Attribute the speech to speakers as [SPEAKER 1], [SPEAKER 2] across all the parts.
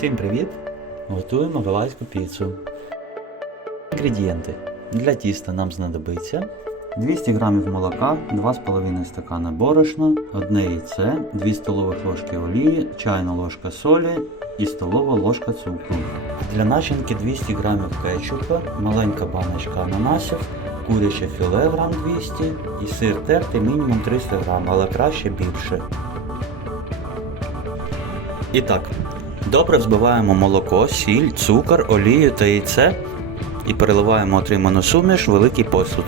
[SPEAKER 1] Всім привіт! Готуємо гавайську піцу. Інгредієнти. Для тіста нам знадобиться 200 г молока, 2,5 стакана борошна, 1 яйце, 2 столових ложки олії, чайна ложка солі і столова ложка цукру. Для начинки 200 г кетчупа, маленька баночка ананасів, куряче філе грам 200 і сир тертий мінімум 300 г, але краще більше. І так, добре взбиваємо молоко, сіль, цукор, олію та яйце і переливаємо отриману суміш в великий посуд.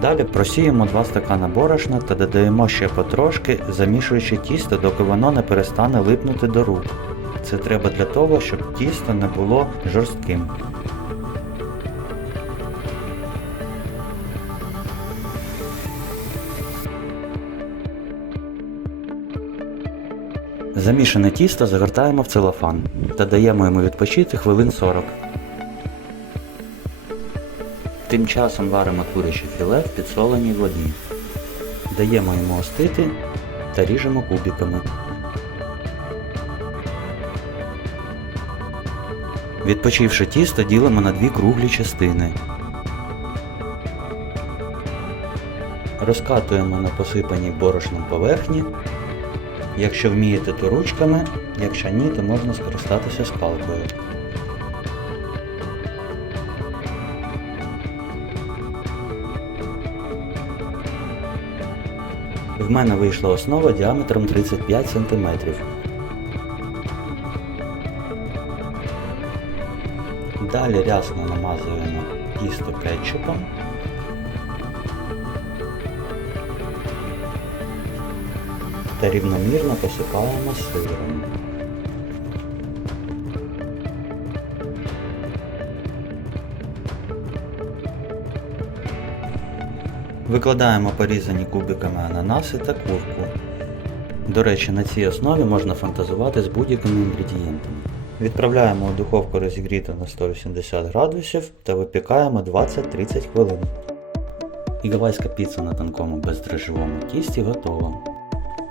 [SPEAKER 1] Далі просіємо 2 стакана борошна та додаємо ще потрошки, замішуючи тісто, доки воно не перестане липнути до рук. Це треба для того, щоб тісто не було жорстким. Замішане тісто загортаємо в целофан та даємо йому відпочити хвилин 40. Тим часом варимо куряче філе в підсоленій воді. Даємо йому остити та ріжемо кубиками. Відпочивши тісто, ділимо на дві круглі частини. Розкатуємо на посипаній борошном поверхні. Якщо вмієте, то ручками, якщо ні, то можна скористатися спалкою. В мене вийшла основа діаметром 35 см. Далі рясно намазуємо тісто кетчупом. Та рівномірно посипаємо сиром. Викладаємо порізані кубиками ананаси та курку. До речі, на цій основі можна фантазувати з будь-якими інгредієнтами. Відправляємо у духовку розігріту на 180 градусів та випікаємо 20-30 хвилин. І гавайська піца на тонкому бездрожжевому тісті готова.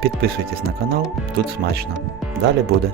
[SPEAKER 1] Підписуйтесь на канал, тут смачно. Далі буде.